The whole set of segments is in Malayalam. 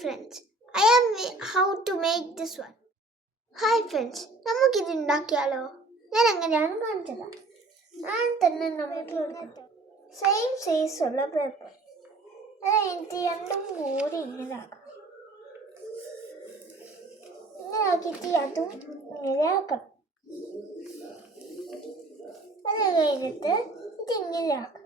friends, I am how to make this one. Hi friends, നമുക്കിത് ഉണ്ടാക്കിയാലോ? ഞാൻ എങ്ങനെയാണ് കാണിച്ചത്. ഞാൻ തന്നെ നമുക്ക് സെയിം സൈസ് ഉള്ള പേപ്പർ അത് രണ്ടും കൂടി ഇങ്ങനെ ആക്കാം. ഇങ്ങനെ ആക്കിയിട്ട് അതും ഇങ്ങനെ ആക്കണം. അത് കഴിഞ്ഞിട്ട് ഇതിങ്ങനെ ആക്കാം.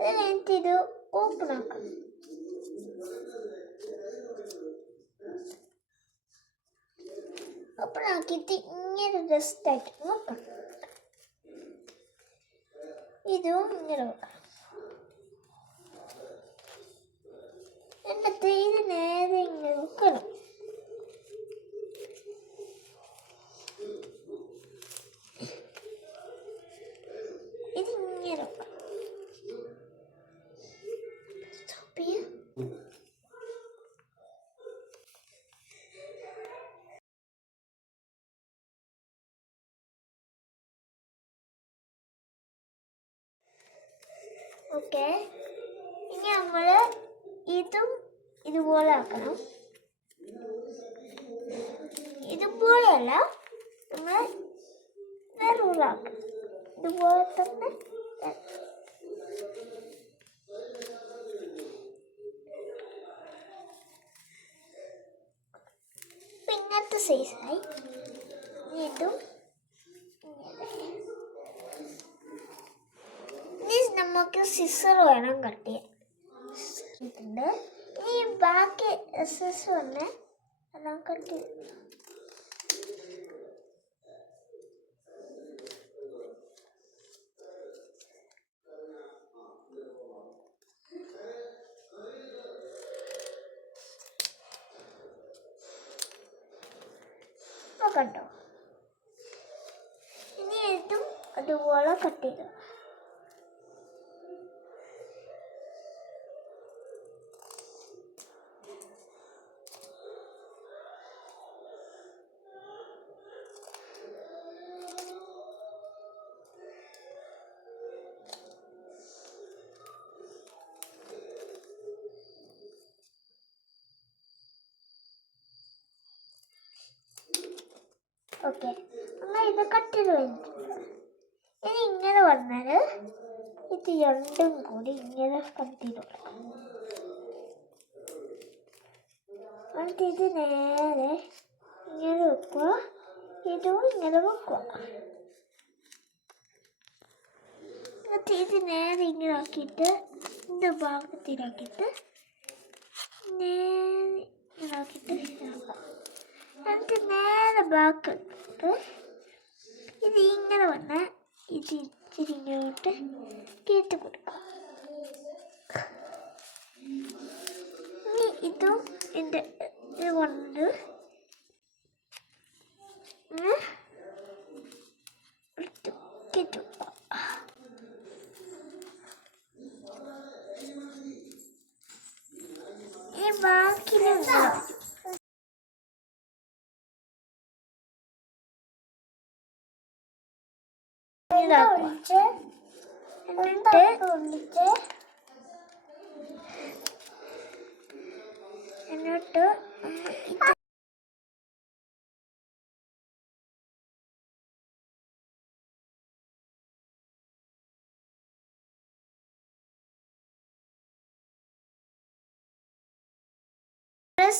അത് കഴിഞ്ഞിട്ട് ഇത് ഓപ്പൺ ആക്കാം. ഓപ്പൺ ആക്കിയിട്ട് ഇങ്ങനെ ജസ്റ്റ് ആയിട്ട് നോക്കാം. ഇതും ഇങ്ങനെ വെക്കണം. എന്നിട്ട് ഇത് നേരെ ഇങ്ങനെ വെക്കണം. ഇതിങ്ങനെ വെക്കണം. ഓക്കെ, ഇനി നമ്മൾ ഇതും ഇതുപോലെ ആക്കണം. ഇതുപോലെയല്ല, നമ്മൾ വേറെ ആക്കണം. ഇതുപോലെ തന്നെ ഇങ്ങനത്തെ സൈസായി. ഇതും നമുക്ക് സിസർ വേണം കട്ട് ചെയ്യാൻ. ഇനി ബാക്കി എക്സസ് വന്ന് എല്ലാം കട്ട് ചെയ്യും. കണ്ടോ? ഇനി ഇതും അതുപോലെ കട്ട് ചെയ്തു. ഓക്കെ, എന്നാൽ ഇത് കട്ട് ചെയ്ത് കഴിഞ്ഞിട്ടുണ്ട്. ഇനി ഇങ്ങനെ വന്നാൽ ഇത് രണ്ടും കൂടി ഇങ്ങനെ കട്ട് ചെയ്ത് കൊടുക്കാം. എന്നിട്ട് ഇത് നേരെ ഇങ്ങനെ വെക്കുക. ഇതും ഇങ്ങനെ വെക്കുക. എന്നിട്ട് ഇത് നേരെ ഇങ്ങനെ ആക്കിയിട്ട് ഇത് ഭാഗത്തിലാക്കിയിട്ട് നേരെ ഇങ്ങനെ ആക്കിയിട്ട് ഇതാക്കാം. എന്നിട്ട് നേരെ ബാക്കിട്ട് ഇത് ഇങ്ങനെ വന്ന് ഇത് ഇച്ചിരി ഇങ്ങോട്ട് കേട്ട് കൊടുക്കാം. ഇനി ഇതും എൻ്റെ ഇത് കൊണ്ട് കേട്ട് കൊടുക്കാം. ഈ ബാക്കി എന്നിട്ട്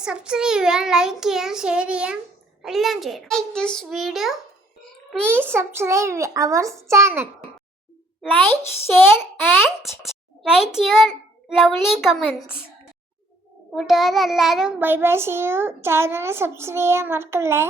സബ്സ്ക്രൈബ് ചെയ്യാൻ, ലൈക്ക് ചെയ്യാൻ, ഷെയർ ചെയ്യാൻ എല്ലാം ചെയ്യണം. Like this video. Please subscribe our channel. Like, share and write your lovely comments. കൂട്ടുകാരെല്ലാവരും bye bye, see you. Channel subscribe ചെയ്യാൻ മറക്കല്ലേ.